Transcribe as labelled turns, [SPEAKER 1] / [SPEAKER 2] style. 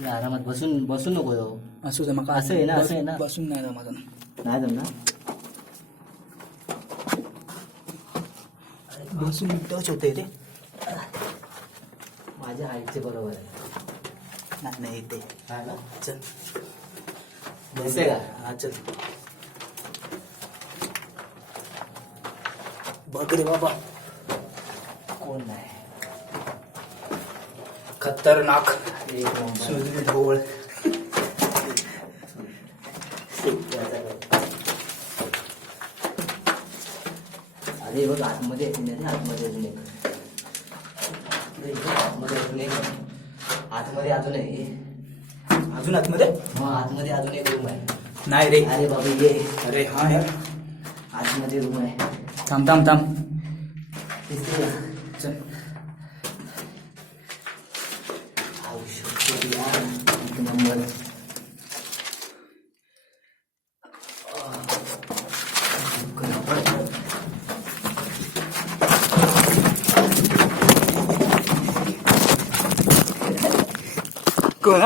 [SPEAKER 1] या आरामात बसून बसून नको हो
[SPEAKER 2] असू दे मका
[SPEAKER 1] असं आहे ना, असं आहे ना.
[SPEAKER 2] बसून नाही माझा
[SPEAKER 1] नाही जमणार?
[SPEAKER 2] बसून टच होते रे
[SPEAKER 1] माझ्या हाईटचे बरोबर आहे.
[SPEAKER 2] नाही नाही येते
[SPEAKER 1] हा ना?
[SPEAKER 2] चल.
[SPEAKER 1] बसते का?
[SPEAKER 2] हा चल. बघ रे बाबा.
[SPEAKER 1] कोण नाही?
[SPEAKER 2] खतरनाक. सुजले ढोळ
[SPEAKER 1] अरे बघ आतमध्ये आतमध्ये अजून एक. आतमध्ये अजून एक. आतमध्ये अजून एक.
[SPEAKER 2] अजून आतमध्ये?
[SPEAKER 1] हा आतमध्ये अजून एक रूम आहे.
[SPEAKER 2] नाही रे.
[SPEAKER 1] अरे बाबा ये.
[SPEAKER 2] अरे हा यार
[SPEAKER 1] आतमध्ये रूम आहे.
[SPEAKER 2] थांब थांब थांब? चल.
[SPEAKER 1] औषध यार, एक नंबर
[SPEAKER 2] कोण